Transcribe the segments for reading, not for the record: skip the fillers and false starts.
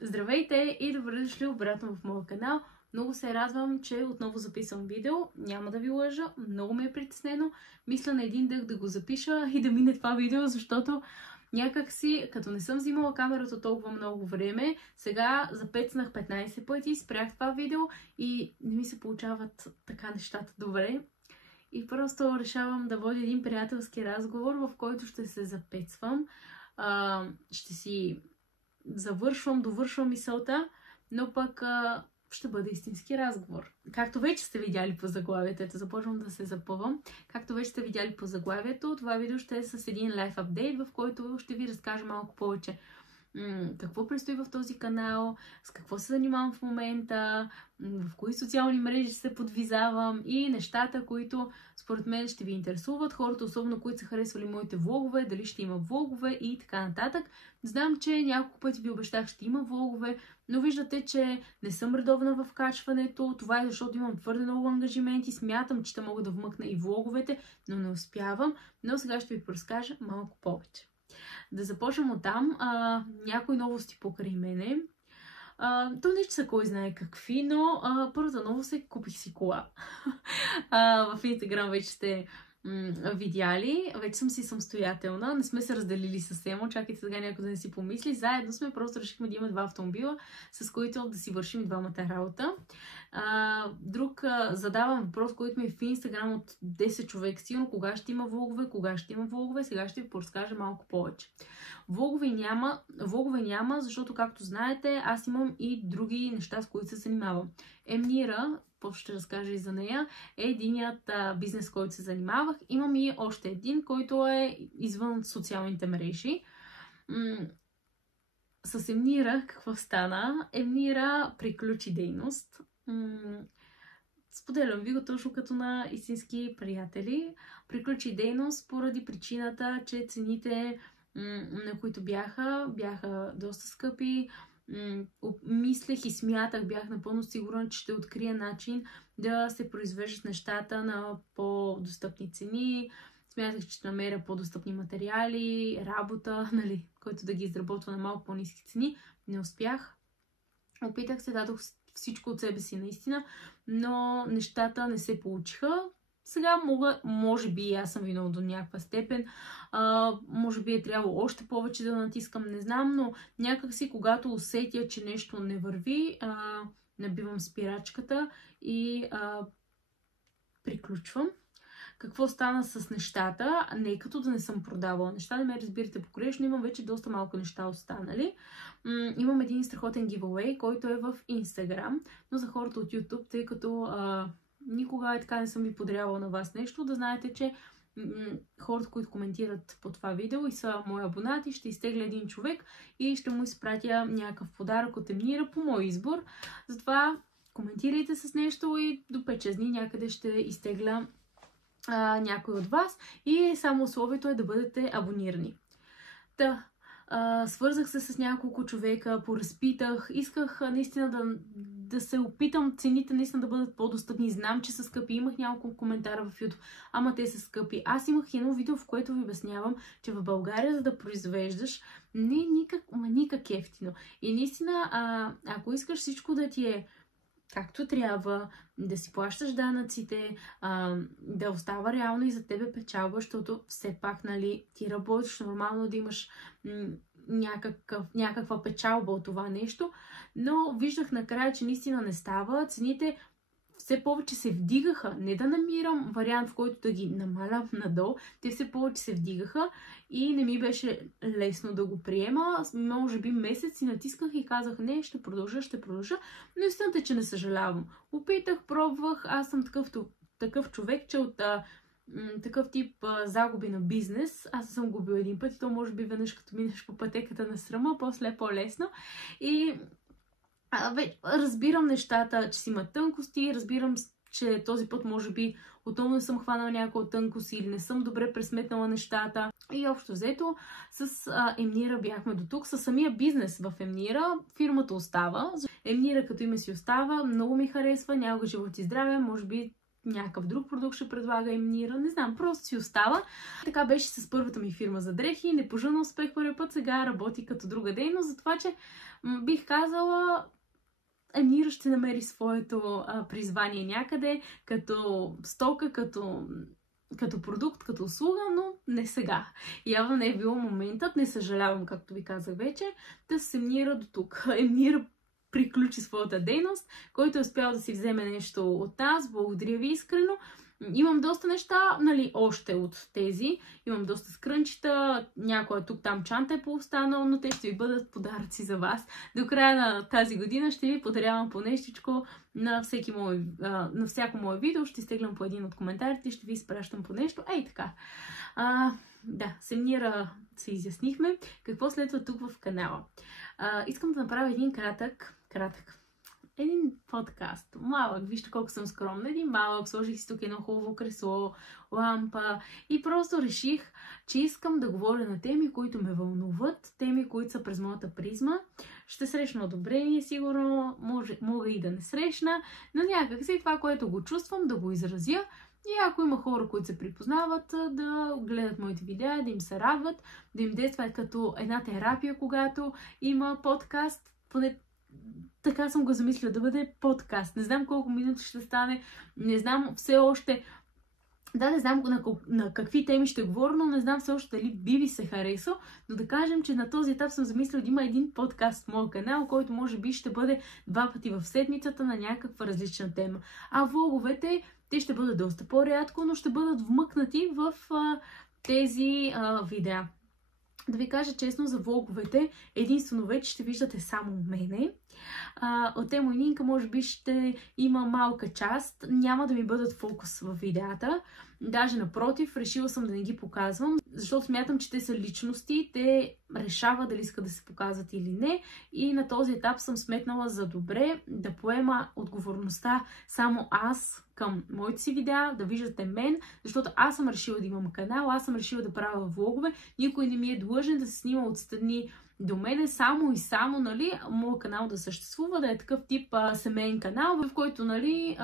Здравейте и добре дошли обратно в моя канал. Много се радвам, че отново записвам видео. Няма да ви лъжа, много ме е притеснено. Мисля на един дъх да го запиша и да мине това видео, защото някак си, като не съм взимала камерата толкова много време, сега запецнах 15 пъти, спрях това видео и не ми се получават така нещата добре. И просто решавам да водя един приятелски разговор, в който ще се запецвам. Ще си довършвам мисълта, но пък ще бъде истински разговор. Както вече сте видяли по заглавието, ето започвам да се запъвам. Както вече сте видяли по заглавието, това видео ще е с един лайф апдейт, в който ще ви разкажа малко повече какво предстои в този канал, с какво се занимавам в момента, в кои социални мрежи се подвизавам и нещата, които според мен ще ви интересуват. Хората, особено които са харесвали моите влогове, дали ще има влогове и така нататък. Знам, че няколко пъти ви обещах, ще има влогове, но виждате, че не съм редовна в качването. Това е защото имам твърде много ангажименти. Смятам, че ще мога да вмъкна и влоговете, но не успявам. Но сега ще ви разкажа малко повече. Да започнем от там. Някои новости покрай мене. То не са кой знае какви, но първата новост е купих си кола. В Инстаграм вече сте видяли. Вече съм си самостоятелна. Не сме се разделили съвсем. Чакайте сега някой да не си помисли. Заедно сме, просто решихме да имаме два автомобила, с които да си вършим двамата работа. Друг задавам въпрос, който ми е в Инстаграм от 10 човек силно. Кога ще има влогове? Сега ще ви поразкажа малко повече. Влогове няма, защото, както знаете, аз имам и други неща, с които се занимавам. Емнира, после ще разкажа и за нея, е единият бизнес, който се занимавах. Имам и още един, който е извън социалните мрежи. С Емнира какво стана? Емнира приключи дейност. Споделям ви го точно като на истински приятели. Приключи дейност поради причината, че цените, на които бяха доста скъпи. Мислех и смятах, бях напълно сигурна, че ще открия начин да се произвеждат нещата на по-достъпни цени. Смятах, че ще намеря по-достъпни материали, работа, който да ги изработва на малко по-ниски цени. Не успях. Опитах се, дадох всичко от себе си наистина, но нещата не се получиха. Сега може би аз съм виновна до някаква степен, може би е трябвало още повече да натискам, не знам, но някакси когато усетя, че нещо не върви, набивам спирачката и приключвам. Какво стана с нещата? Не като да не съм продавала неща, не ме разбирате погрешно, имам вече доста малко неща останали. Имам един страхотен giveaway, който е в Instagram, но за хората от YouTube, тъй като никога така не съм ви подарявала на вас нещо, да знаете, че хората, които коментират по това видео и са мои абонати, ще изтегля един човек и ще му изпратя някакъв подарък от Емнира по мой избор. Затова коментирайте с нещо и до 5-6 дни някъде ще изтегля някой от вас и само условието е да бъдете абонирани. Свързах се с няколко човека, поразпитах, исках наистина да се опитам цените наистина да бъдат по-достъпни. Знам, че са скъпи, имах няколко коментара в YouTube, ама те са скъпи. Аз имах едно видео, в което ви обяснявам, че в България, за да произвеждаш, не е никак ефтино. И наистина, ако искаш всичко да ти е както трябва, да си плащаш данъците, да остава реално и за тебе печалба, защото все пак, ти работиш нормално да имаш някаква печалба от това нещо, но виждах накрая, че наистина не става. Цените все повече се вдигаха. Не да намирам вариант, в който да ги намалям надолу, те все повече се вдигаха и не ми беше лесно да го приема. Може би месец си натисках и казах, не, ще продължа. Но истината е, че не съжалявам. Опитах, пробвах, аз съм такъв човек, че от такъв тип загуби на бизнес, аз съм губил един път и то може би веднъж като минеш по пътеката на срама, после е по-лесно. И разбирам нещата, че си има тънкости, разбирам, че този път може би отново не съм хванала някаква тънкост или не съм добре пресметнала нещата. И общо взето с Емнира бяхме до тук. Със самия бизнес в Емнира фирмата остава. Емнира като име си остава, много ми харесва, някога живот и здраве, може би някакъв друг продукт ще предлага Емнира, не знам, просто си остава. Така беше с първата ми фирма за дрехи, не пожена успех първи път, сега работи като друга дейност, затова че бих казала, Емнира ще намери своето призвание някъде, като стока, като продукт, като услуга, но не сега. Явно не е било моментът, не съжалявам, както ви казах вече, да се Емнира до тук. Емнира приключи своята дейност, който е успял да си вземе нещо от нас. Благодаря ви искрено. Имам доста неща, нали, още от тези. Имам доста скрънчета, някоя тук-там чанта е поостанал, но те ще ви бъдат подаръци за вас. До края на тази година ще ви подарявам по нещичко на всяко мое видео. Ще изтеглям по един от коментарите, ще ви изпращам по нещо. Ей така. Да, с Емнира се изяснихме. Какво следва тук в канала? Искам да направя един един подкаст. Малък, вижте колко съм скромна. Един малък, сложих си тук едно хубаво кресло, лампа и просто реших, че искам да говоря на теми, които ме вълнуват, теми, които са през моята призма. Ще срещна одобрение, сигурно, мога и да не срещна, но някак си това, което го чувствам, да го изразя. И ако има хора, които се припознават, да гледат моите видеа, да им се радват, да им действа като една терапия, когато има подкаст, поне така съм го замислила, да бъде подкаст. Не знам колко минути ще стане, не знам все още, не знам на какви теми ще говоря, но не знам все още дали би ви се харесал, но да кажем, че на този етап съм замислила да има един подкаст в моя канал, който може би ще бъде 2 пъти в седмицата на някаква различна тема. А влоговете, те ще бъдат доста по-рядко, но ще бъдат вмъкнати в тези видеа. Да ви кажа честно, за влоговете единствено вече ще виждате само мене. От Емо и Нинка може би ще има малка част. Няма да ми бъдат фокус в видеята. Даже напротив, решила съм да не ги показвам, защото смятам, че те са личности. Те решават дали искат да се показват или не. И на този етап съм сметнала за добре да поема отговорността само аз към моите си видеа, да виждате мен, защото аз съм решила да имам канал, аз съм решила да правя влогове. Никой не ми е длъжен да се снима отстрани до мене, само и само, нали, моят канал да съществува, да е такъв тип семейен канал, в който, нали,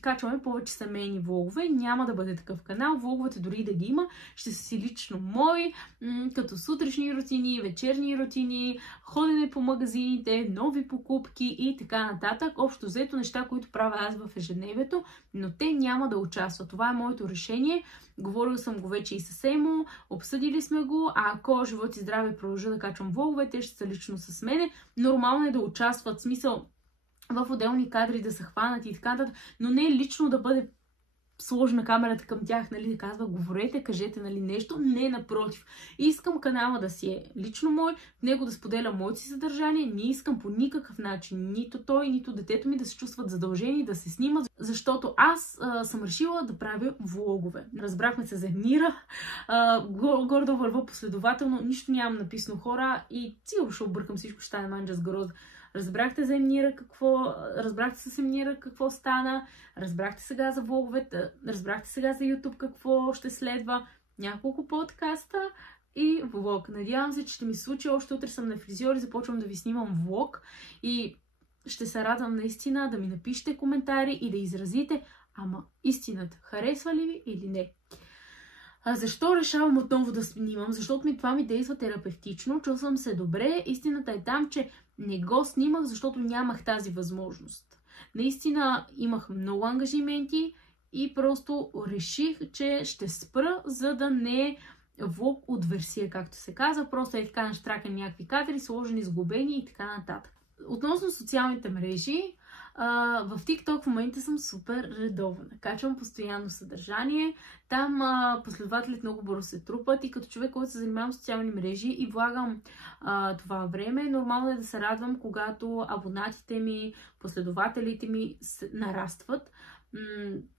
качваме повече семейни влогове. Няма да бъде такъв канал. Влоговете дори да ги има, ще са си лично мои, като сутрешни рутини, вечерни рутини, ходене по магазините, нови покупки и така нататък. Общо взето неща, които правя аз в ежедневието, но те няма да участват. Това е моето решение. Говорила съм го вече и с Емо, обсъдили сме го, а ако живот и здраве продължа да качвам влогове, те ще са лично с мене. Нормално е да участват, в смисъл в отделни кадри да са хванати и така нататък, но не е лично да бъде сложна камерата към тях, нали, да казва, говорете, кажете, нали, нещо. Не, напротив. Искам канала да си е лично мой, в него да споделя моите си съдържание. Не искам по никакъв начин нито той, нито детето ми да се чувстват задължени да се снимат, защото аз съм решила да правя влогове. Разбрахме се за Емнира, гордо върва последователно, нищо нямам написано, хора, и сигурно ще объркам всичко, ще стане манджа с гроза. Разбрахте за Емнира разбрахте с Емнира какво стана, разбрахте сега за влоговете, разбрахте сега за YouTube какво ще следва, няколко подкаста и влог. Надявам се, че ще ми се случи. Още утре съм на фризьор и започвам да ви снимам влог и ще се радвам наистина да ми напишете коментари и да изразите, ама истината, харесва ли ви или не. Защо решавам отново да снимам? Защото това ми действа терапевтично, чувствам се добре. Истината е там, че не го снимах, защото нямах тази възможност. Наистина имах много ангажименти и просто реших, че ще спра, за да не е влог от версия, както се казва. Просто е така наштракани някакви кадри, сложени, сглобени и така нататък. Относно социалните мрежи, в TikTok в момента съм супер редовна. Качвам постоянно съдържание. Там последователите много бързо се трупат и като човек, който се занимавам с социални мрежи и влагам това време, нормално е да се радвам, когато абонатите ми, последователите ми нарастват.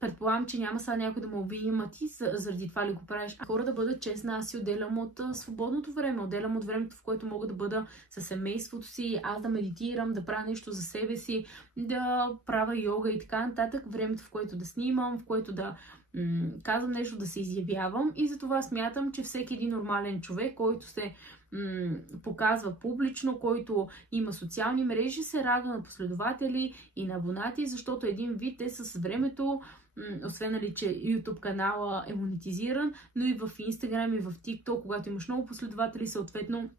Предполагам, че няма сега някой да ме обвини, ама ти заради това ли го правиш. Хора, да бъда честна, аз си отделям от свободното време, отделям от времето, в което мога да бъда със семейството си, аз да медитирам, да правя нещо за себе си, да правя йога и така нататък, времето, в което да снимам, в което да казвам нещо, да се изявявам и затова смятам, че всеки един нормален човек, който се показва публично, който има социални мрежи, се радва на последователи и на абонати, защото един вид е с времето, освен нали, че YouTube канала е монетизиран, но и в Instagram и в TikTok, когато имаш много последователи, съответно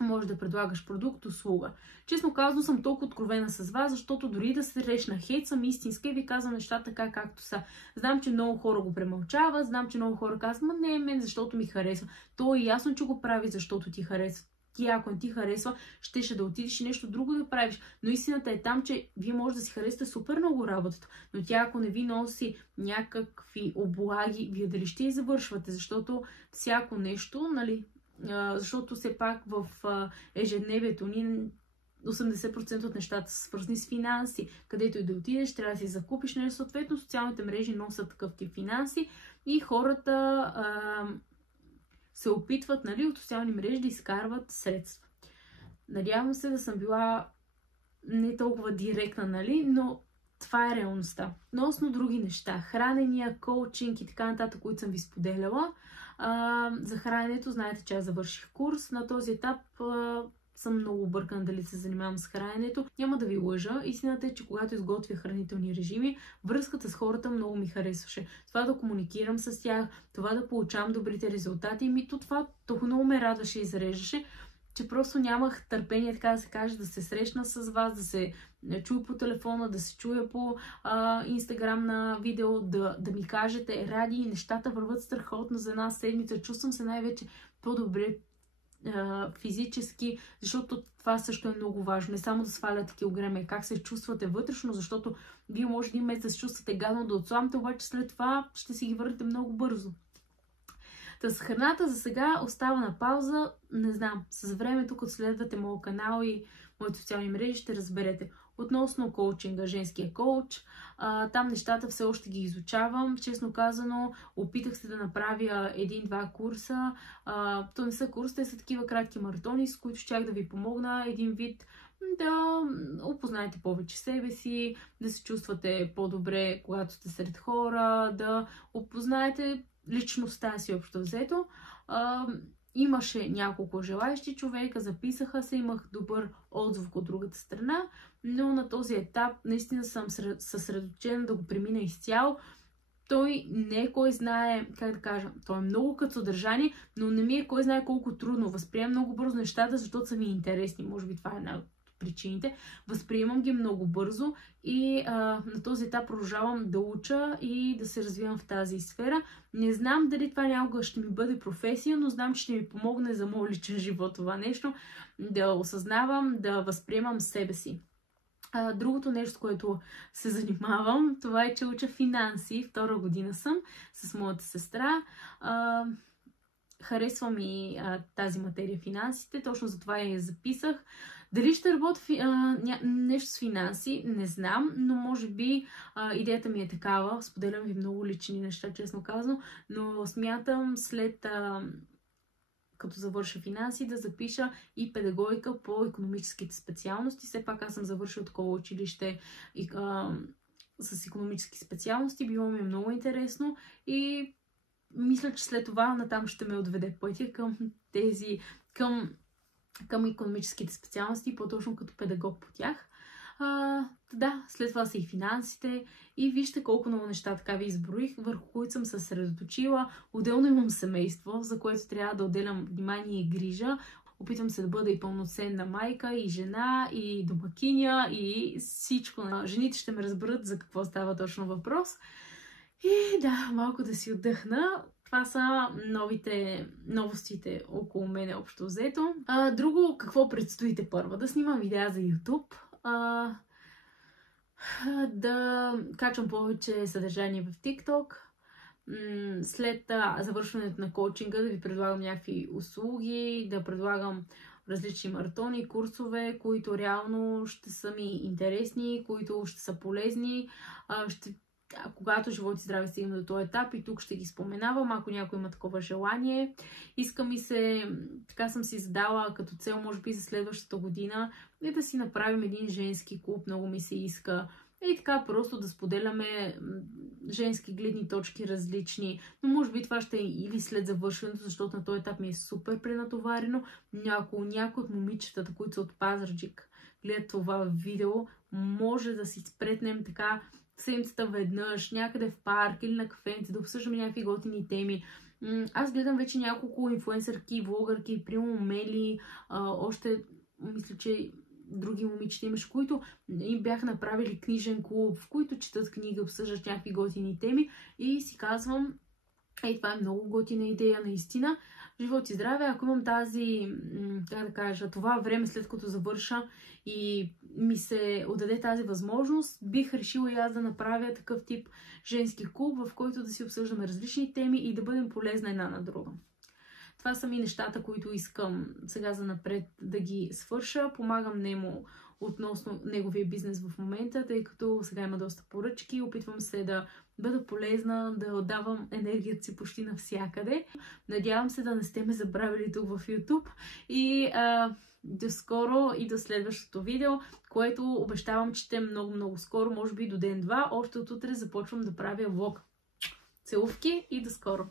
може да предлагаш продукт, услуга. Честно казано съм толкова откровена с вас, защото дори да се срещна хейт, съм истинска и ви казвам нещата така както са. Знам, че много хора го премълчават, знам, че много хора казват, ма не, мен, защото ми харесва. То е ясно, че го прави, защото ти харесва. Ти, ако не ти харесва, щеше да отидеш и нещо друго да правиш. Но истината е там, че вие може да си харесате супер много работата, но тя ако не ви носи някакви облаги, вие дали ще я завършвате, защото всяко нещо, нали, защото все пак в ежедневието ни 80% от нещата са свързани с финанси. Където и да отидеш, трябва да си закупиш нещо. Съответно, социалните мрежи носят такъв тип финанси и хората се опитват, нали, от социални мрежи да изкарват средства. Надявам се да съм била не толкова директна, нали, но това е реалността. Относно други неща, хранения, коучинг и така нататък, които съм ви споделяла. За храненето, знаете, че аз завърших курс. На този етап съм много объркана дали се занимавам с храненето. Няма да ви лъжа. Истината е, че когато изготвя хранителни режими, връзката с хората много ми харесваше. Това да комуникирам с тях, това да получавам добрите резултати. И това толкова много ме радваше и зареждаше, че просто нямах търпение, така да се каже, да се срещна с вас, да се чуя по телефона, да се чуя по Инстаграм на видео, да ми кажете, Ради, нещата върват страхотно за една седмица, чувствам се най-вече по-добре физически, защото това също е много важно. Не само да сваляте килограми, как се чувствате вътрешно, защото вие може един месец да се чувствате гадно, да отслабнете, обаче след това ще си ги върнете много бързо. С храната за сега остава на пауза, не знам, с времето, като следвате моят канал и моите социални мрежи, ще разберете. Относно коучинга, женския коуч, там нещата все още ги изучавам. Честно казано, опитах се да направя 1-2 курса. То не са курси, те са такива кратки маратони, с които щях да ви помогна един вид да опознаете повече себе си, да се чувствате по-добре, когато сте сред хора, да опознаете личността си общо взето. Имаше няколко желаещи човека, записаха се, имах добър отзвук от другата страна, но на този етап наистина съм съсредоточена да го премина изцяло. Той не е кой знае, как да кажа, той е много като съдържание, но не ми е кой знае колко трудно. Възприемам много бързо нещата, защото са ми интересни. Може би това е една от причините. Възприемам ги много бързо и на този етап продължавам да уча и да се развивам в тази сфера. Не знам дали това някога ще ми бъде професия, но знам, че ще ми помогне за моят личен живот това нещо, да осъзнавам, да възприемам себе си. Другото нещо, което се занимавам, това е, че уча финанси. 2-ра година съм с моята сестра. Харесва ми тази материя финансите, точно затова я записах. Дали ще работя нещо с финанси, не знам, но може би идеята ми е такава. Споделям ви много лични неща, честно казано, но смятам след като завърша финанси да запиша и педагогика по икономическите специалности. Все пак аз съм завършила такова училище с икономически специалности. Било ми е много интересно и мисля, че след това натам ще ме отведе пътя към икономическите специалности, по-точно като педагог по тях. Да, след това са и финансите и вижте колко много неща така ви изброих, върху които съм се съсредоточила. Отделно имам семейство, за което трябва да отделям внимание и грижа. Опитвам се да бъда и пълноценна майка, и жена, и домакиня, и всичко. Жените ще ме разберат за какво става точно въпрос. И да, малко да си отдъхна. Това са новостите около мене общо взето. Друго, какво предстоите първо? Да снимам видеа за YouTube, да качвам повече съдържание в TikTok, след завършването на коучинга да ви предлагам някакви услуги, да предлагам различни маратони, курсове, които реално ще са ми интересни, които ще са полезни, когато живот и здраве стигна до този етап и тук ще ги споменавам, ако някой има такова желание. Иска ми се, така съм си задала като цел, може би за следващата година, да си направим един женски клуб, много ми се иска. И така просто да споделяме женски гледни точки различни. Но може би това ще е или след завършването, защото на този етап ми е супер пренатоварено. Някои от момичетата, които са от Пазарджик, гледат това видео, може да си спретнем така седмицата веднъж, някъде в парк или на кафенце, да обсъждаме някакви готини теми. Аз гледам вече няколко инфлуенсърки, влогърки, примерно Мели, още мисля, че други момичета имаш, които им бяха направили книжен клуб, в които четат книги, обсъждат някакви готини теми и си казвам, това е много готина идея наистина. Живот и здраве, ако имам тази, как да кажа, това време след като завърша и ми се отдаде тази възможност, бих решила и аз да направя такъв тип женски клуб, в който да си обсъждаме различни теми и да бъдем полезна една на друга. Това са ми нещата, които искам сега за напред да ги свърша. Помагам Немо относно неговия бизнес в момента, тъй като сега има доста поръчки. Опитвам се да бъда полезна, да отдавам енергията си почти навсякъде. Надявам се да не сте ме забравили тук в YouTube. И до скоро и до следващото видео, което обещавам, че ще е много скоро, може би до ден-два. Още от утре започвам да правя влог. Целувки и до скоро!